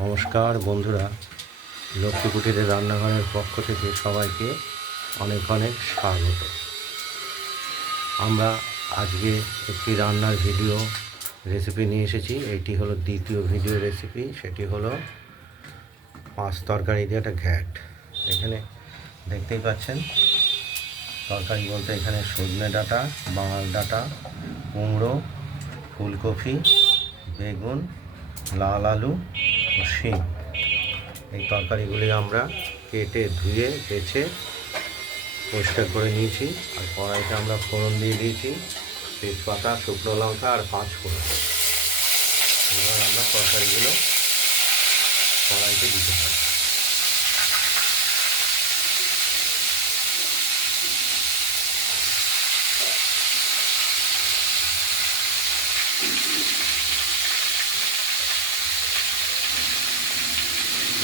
নমস্কার বন্ধুরা, লক্ষ্মী কুটিরের রান্নাঘরের পক্ষ থেকে সবাইকে অনেক অনেক স্বাগত। আমরা আজকে একটি রান্নার ভিডিও রেসিপি নিয়ে এসেছি। এটি হলো দ্বিতীয় ভিডিও রেসিপি, সেটি হলো মাছ তরকারি দিয়ে একটা ঘ্যাট। এখানে দেখতেই পাচ্ছেন তরকারি বলতে এখানে সজনে ডাঁটা, বাঙাল ডাঁটা, কুমড়ো, ফুলকপি, বেগুন, লাল আলু ও শিম, এই তরকারিগুলি আমরা কেটে ধুয়ে বেছে পরিষ্কার করে নিয়েছি। আর কড়াইতে আমরা ফোড়ন দিয়ে দিয়েছি তেজপাতা, শুকনো লঙ্কা আর 5 ফোড়ন। এবার আমরা তরকারিগুলো কড়াইতে দিতে পারি।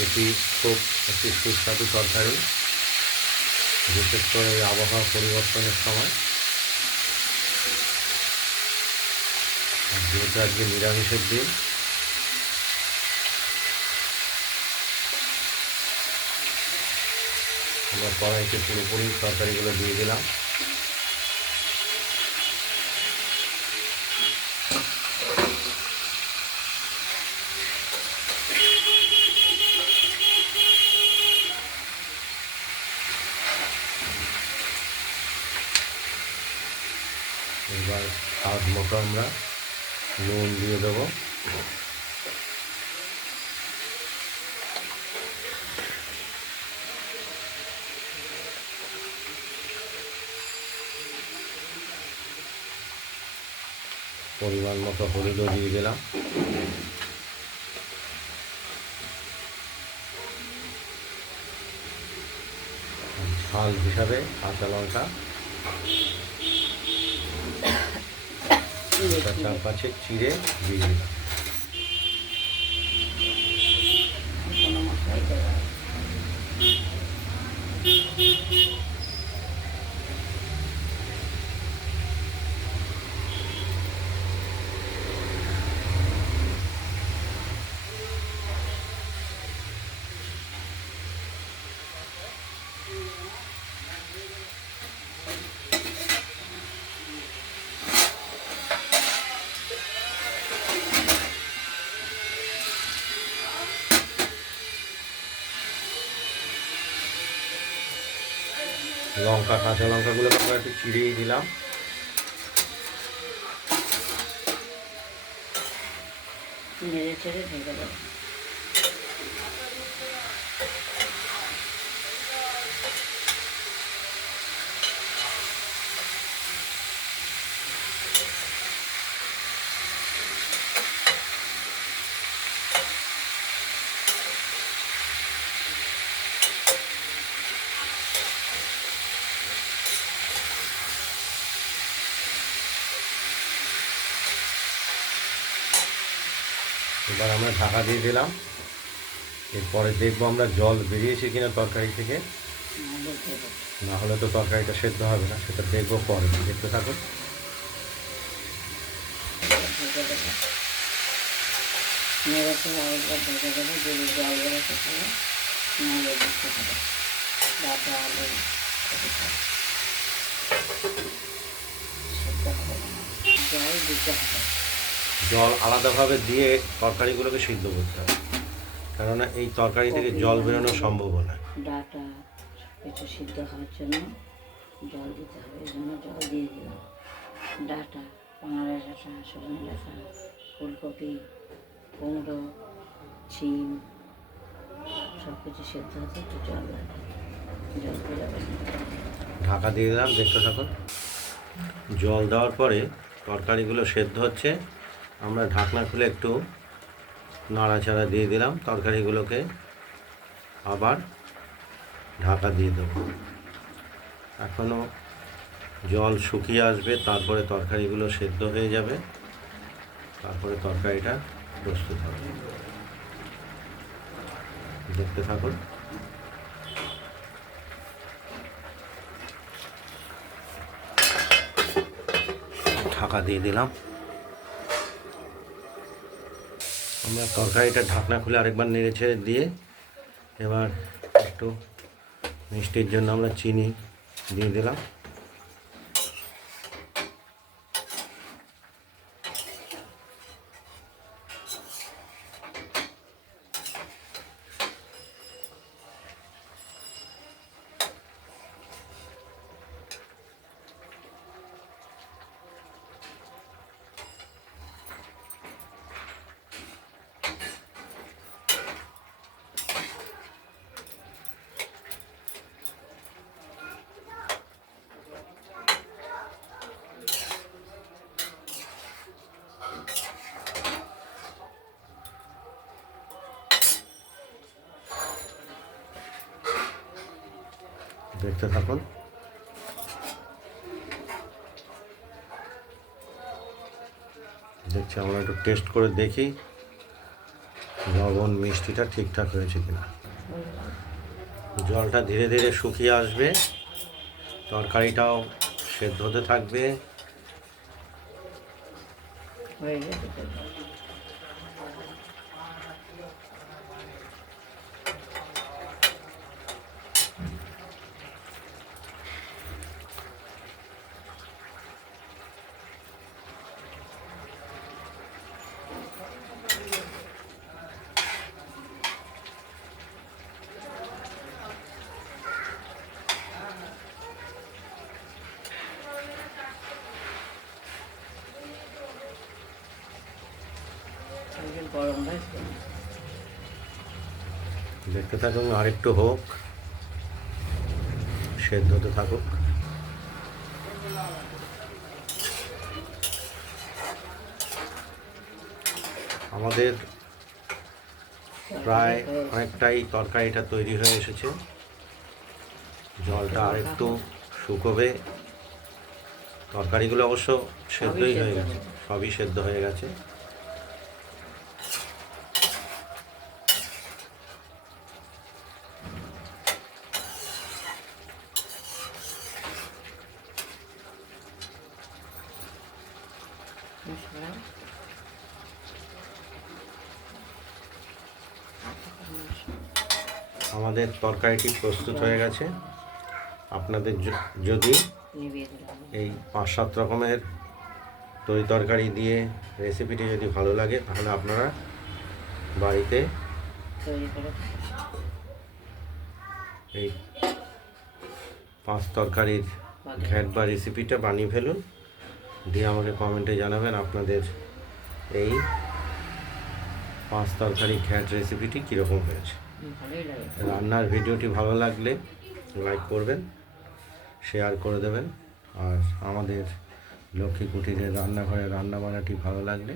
এটি খুব একটি সুস্বাদু তরকারি, বিশেষ করে আবহাওয়া পরিবর্তনের সময়। আর যেহেতু আজকে নিরামিষের দিন, আমরা কড়াইতে পুরোপুরি তরকারিগুলো দিয়ে দিলাম। এবার স্বাদ মতো আমরা নুন দিয়ে দেবো। পরিমাণ মতো হলুদও দিয়ে দিলাম। ঝাল হিসাবে কাঁচা লঙ্কা 4-5 চিড়ে দিয়ে দিলাম। কাঁচা লঙ্কাগুলো আমরা একটু চিড়েই দিলাম। নেড়ে চেড়ে ভেজে দেবো। এবার আমরা ঢাকা দিয়ে দিলাম। এরপরে দেখবো আমরা জল বেরিয়েছে কিনা তরকারি থেকে, না হলে তো তরকারিটা সেদ্ধ হবে না, সেটা দেখবো পরে। দেখতে থাকুন। নেড়ে চেড়ে আরেকবার ভেজে দেবো। যদি জল বেরোতে থাকে নেড়ে দিতে হবে। ডাটা আলু সেদ্ধ হবে না, জল দিতে হবে। জল আলাদাভাবে দিয়ে তরকারিগুলোকে সিদ্ধ করতে হবে, কেননা এই তরকারি থেকে জল বেরোনোর সম্ভাবনা। ডাটা কিছু সিদ্ধ হওয়ার জন্য জল দিতে হবে, এই জন্য জল দিয়ে দিলাম। ডাটা, পাঙাশ ডাঁটা, সজনে ডাঁটা, ফুলকপি, কুমড়ো, শিম সব কিছু সেদ্ধ হতে একটু জল লাগে, জল দিয়ে যাবে। ঢাকা দিয়ে দিলাম, দেখতে থাকুন। জল দেওয়ার পরে তরকারিগুলো সেদ্ধ হচ্ছে। আমরা ঢাকনা খুলে একটু নাড়াচাড়া দিয়ে দিলাম। তরকারিগুলোকে আবার ঢাকা দিয়ে দেবো। এখনও জল শুকিয়ে আসবে, তারপরে তরকারিগুলো সেদ্ধ হয়ে যাবে, তারপরে তরকারিটা প্রস্তুত হবে। দেখতে থাকুন। ঢাকা দিয়ে দিলাম। আমরা তরকারিটা ঢাকনা খুলে আরেকবার নেড়ে ছেড়ে দিয়ে এবার একটু মিষ্টির জন্য আমরা চিনি দিয়ে দিলাম। দেখতে থাকুন। দেখছি আমরা একটু টেস্ট করে দেখি লবণ মিষ্টিটা ঠিকঠাক হয়েছে কিনা। জলটা ধীরে ধীরে শুকিয়ে আসবে, তরকারিটাও সেদ্ধ হতে থাকবে। হয়ে গেছে। গরম হয়েছে। দেখতে থাকুন, আরেকটু হোক, সেদ্ধ হতে থাকুক। আমাদের প্রায় অনেকটাই তরকারিটা তৈরি হয়ে এসেছে। জলটা আরেকটু শুকোবে। তরকারিগুলো অবশ্য সেদ্ধই হয়ে গেছে, সবই সেদ্ধ হয়ে গেছে। আমাদের তরকারিটি প্রস্তুত হয়ে গেছে। আপনাদের যদি এই 5-7 রকমের তরকারি দিয়ে রেসিপিটি যদি ভালো লাগে তাহলে আপনারা বাড়িতে এই 5 তরকারির ঘ্যাট বা রেসিপিটা বানিয়ে ফেলুন, দিয়ে আমাকে কমেন্টে জানাবেন আপনাদের এই 5 তরকারি ঘ্যাট রেসিপিটি কীরকম হয়েছে। রান্নার ভিডিওটি ভালো লাগলে লাইক করবেন, শেয়ার করে দেবেন, আর আমাদের লক্ষ্মী কুটিরের রান্নাঘরে রান্নাবান্নাটি ভালো লাগলে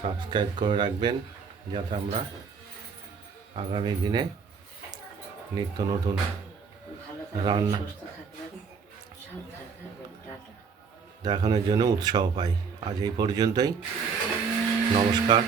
সাবস্ক্রাইব করে রাখবেন, যাতে আমরা আগামী দিনে নিত্য নতুন রান্না দেখানোর জন্য উৎসাহ পাই। আজ এই পর্যন্তই, নমস্কার।